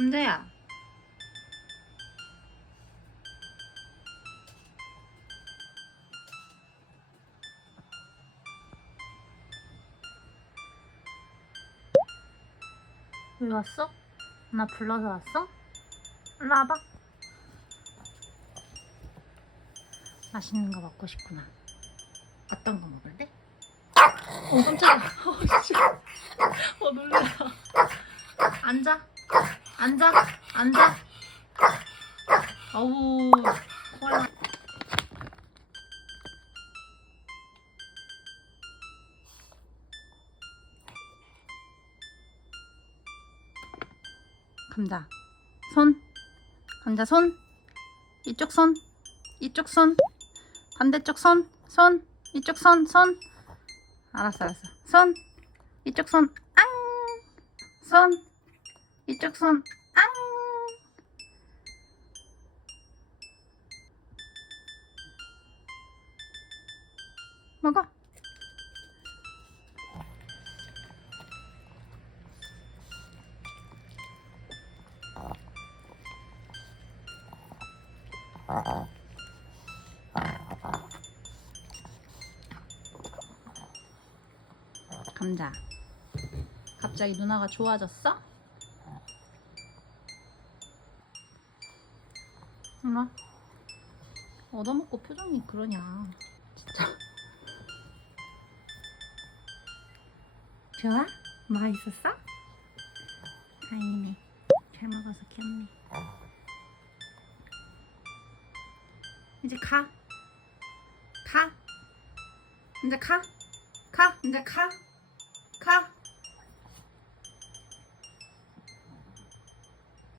감자야. 왜 왔어? 나 불러서 왔어? 일로 와봐. 맛있는 거 먹고 싶구나. 어떤 거 먹을래? 어 깜짝이야. 어 놀래라. 앉아. 앉아. 앉아. 어우. 감자. 손. 감자 손. 이쪽 손. 이쪽 손. 반대쪽 손. 손. 이쪽 손. 손. 알았어, 알았어. 손. 이쪽 손. 앙. 손. 이쪽 손. 앙. 먹어. 감자. 갑자기 누나가 좋아졌어? 누나. 얻어먹고 표정이 그러냐. 진짜. 좋아? 맛있었어? 다행이네. 잘 먹어서 귀엽네. 이제 가. 가. 이제 가. 가. 이제 가.